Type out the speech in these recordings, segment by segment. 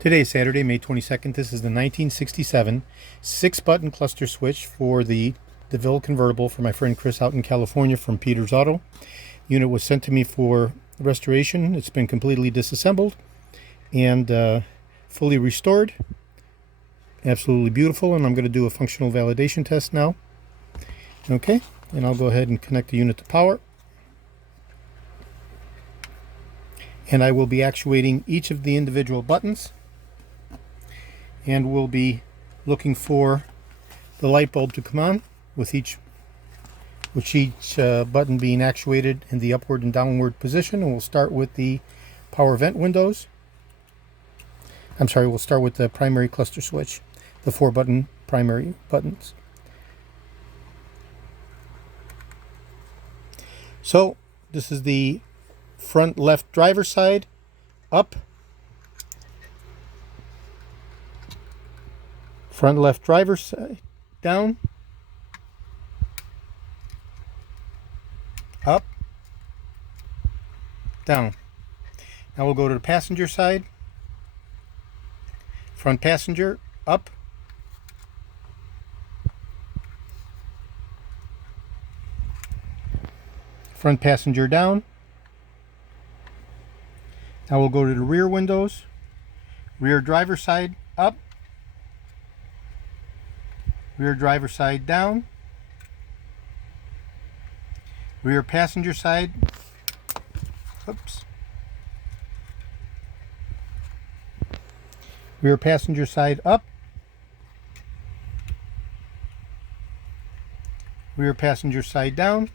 Today is Saturday, May 22nd. This is the 1967 6-button cluster switch for the DeVILLE convertible for my friend Chris out in California from Peter's Auto. Unit was sent to me for restoration. It's been completely disassembled and fully restored. Absolutely beautiful, and I'm going to do a functional validation test now. Okay, and I'll go ahead and connect the unit to power. And I will be actuating each of the individual buttons. And we'll be looking for the light bulb to come on with each button being actuated in the upward and downward position. And we'll start with the power vent windows. We'll start with the primary cluster switch, the 4-button primary buttons. So this is the front left driver side, up. Front left driver side, down. Up. Down. Now we'll go to the passenger side. Front passenger, up. Front passenger, down. Now we'll go to the rear windows. Rear driver side, up. Rear driver side, down. Rear passenger side, oops. Rear passenger side, up. Rear passenger side, down.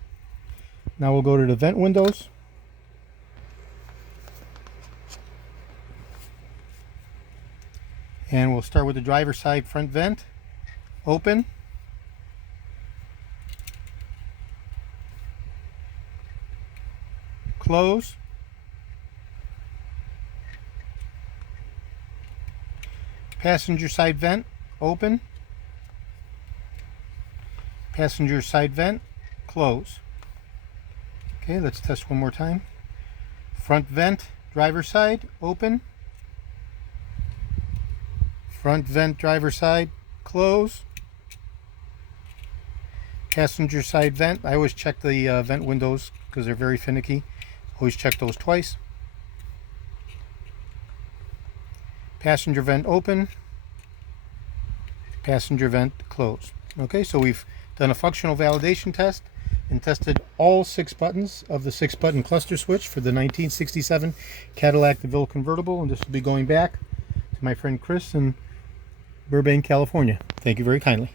Now we'll go to the vent windows. And we'll start with the driver side front vent. Open. Close. Passenger side vent. Open. Passenger side vent. Close. Okay, let's test one more time. Front vent, driver side, open. Front vent, driver side, close. Passenger side vent. I always check the vent windows because they're very finicky. Always check those twice. Passenger vent open. Passenger vent close. Okay, so we've done a functional validation test and tested all 6 buttons of the 6-button cluster switch for the 1967 Cadillac DeVILLE convertible, and this will be going back to my friend Chris in Burbank, California. Thank you very kindly.